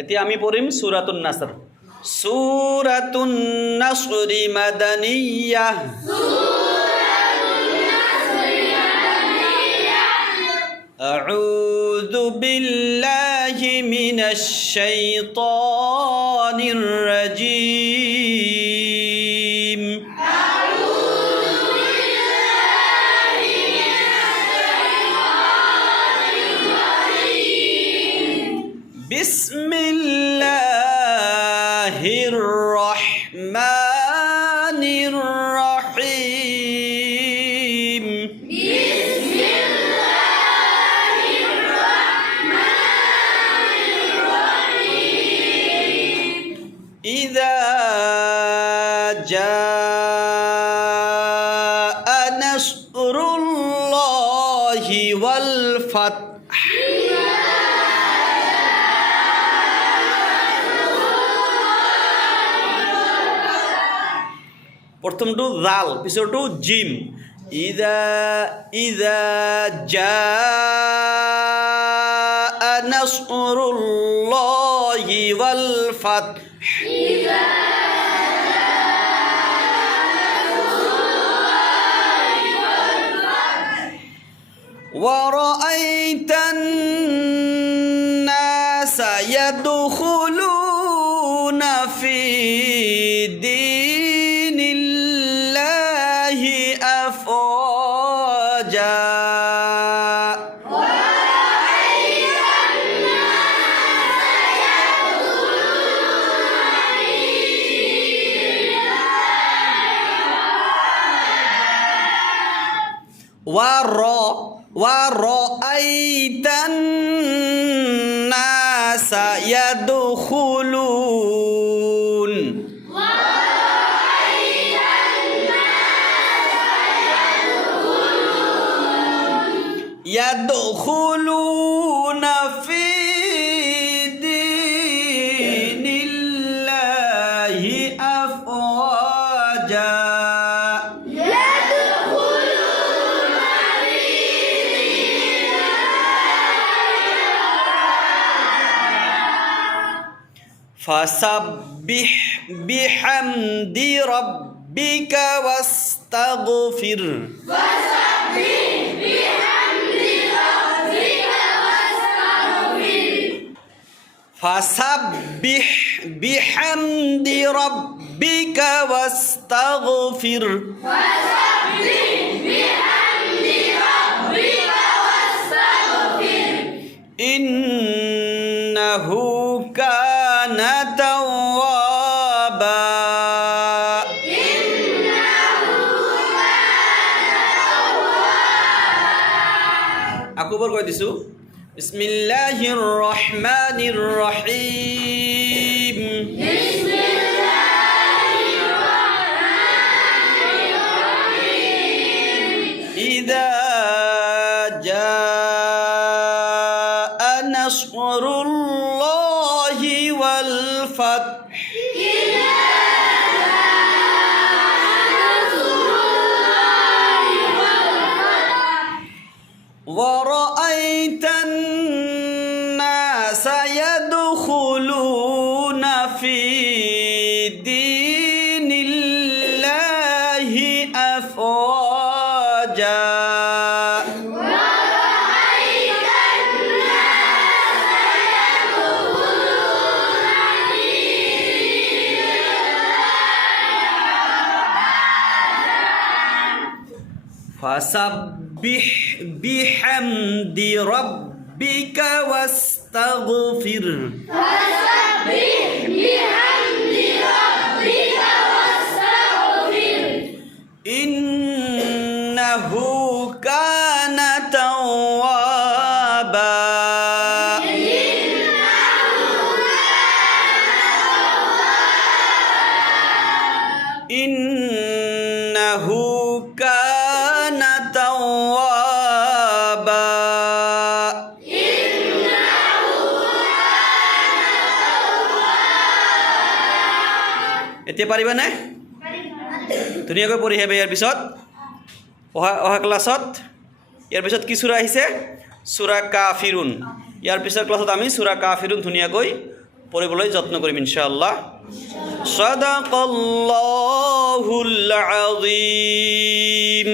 এতিয়া আমি পড়িম সূরাতুন নাসর। সূরাতুন নাসরি মাদানিয়াহ। আউযু বিল্লাহি মিনাশ শাইতানির রাজীম। বিসমিল্লাহির রহমানির রহিম। ইযা জাআ নাসরুল্লাহি ওয়াল ফাতহ। প্রথমটো জাল, পিছৰটো জিম। ইযা জাআ নাসরুল্লাহি ওয়াল ফাতহ। ورأيت الناس يدخلون في دين الله أفواجا ورأيت الناس يدخلون في دين الله أفواجا فسبح بحمد ربك واستغفر. فسبح بحمد ربك واستغفر. إنه كان توابا. aku bar koi disu. Bismillahir Rahmanir Rahim. Idza jaa nasrullahi wal fath. ورأيت الناس يدخلون في دين الله أفواجا فسبح بحمد ربك واستغفر. إنه كان توابا. إنه كان توابا. এতিয়া পাৰিবা নে? ধুনীয়াকৈ পঢ়ি আহিবা। ইয়াৰ পিছত অহা ক্লাছত ইয়াৰ পিছত কি সূৰা আহিছে? সূৰা কাফিৰুন। ইয়াৰ পিছৰ ক্লাছত আমি সূৰা কাফিৰুন ধুনীয়াকৈ পঢ়িবলৈ যত্ন কৰিম ইনশাআল্লাহ সাদাকাল্লাহুল আযীম